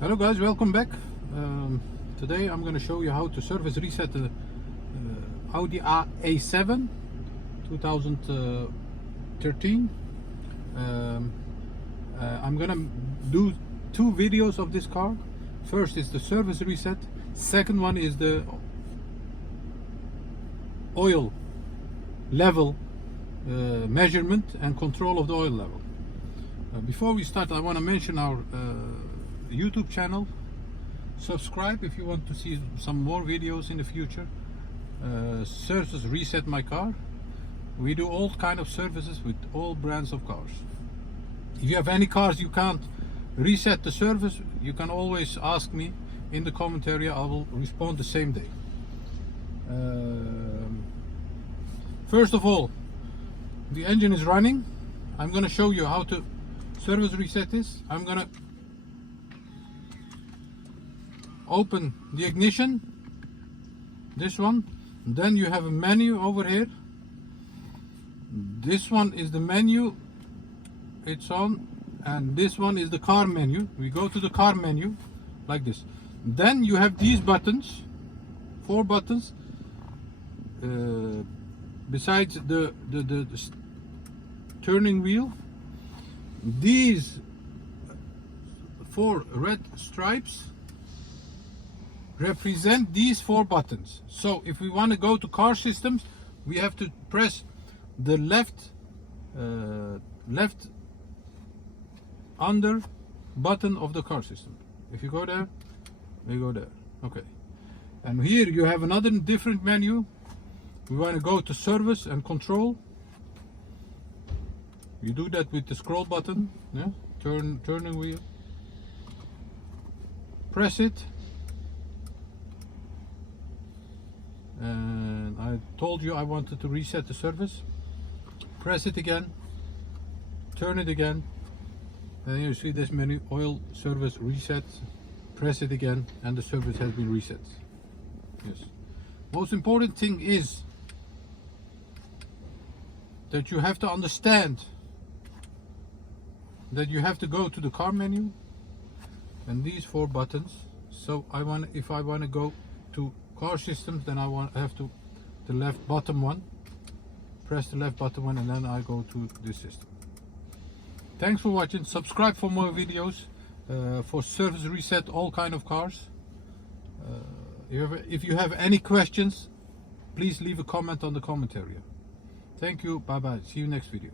Hello guys, welcome back. Today I'm going to show you how to service reset the Audi A7 2013. I'm going to do two videos of this car. First is the service reset. Second one is the oil level measurement and control of the oil level. Before we start, I want to mention our YouTube channel. Subscribe if you want to see some more videos in the future. Service reset my car. We do all kind of services with all brands of cars. If you have any cars you can't reset the service, you can always ask me in the comment area. I will respond the same day. First of all, the engine is running. I'm going to show you how to service reset this. I'm going to open the ignition, this one. Then you have a menu over here. This one is the menu, it's on, and this one is the car menu. We go to the car menu like this. Then you have these buttons, 4 buttons, besides the turning wheel. These 4 red stripes represent these 4 buttons. So if we want to go to car systems, we have to press the left under button of the car system. If you go there, we go there. Okay. And here you have another different menu. We want to go to service and control. You do that with the scroll button, yeah? Turning wheel. Press it. And I told you I wanted to reset the service. Press it again, turn it again, and you see this menu, oil service reset. Press it again and the service has been reset. Yes. Most important thing is that you have to understand that you have to go to the car menu and these 4 buttons. So if I want to go to car systems, then I have to the left bottom one, press the left bottom one, and then I go to this system. Thanks for watching. Subscribe for more videos for service reset all kind of cars. If you have any questions, please leave a comment on the comment area. Thank you. Bye bye. See you next video.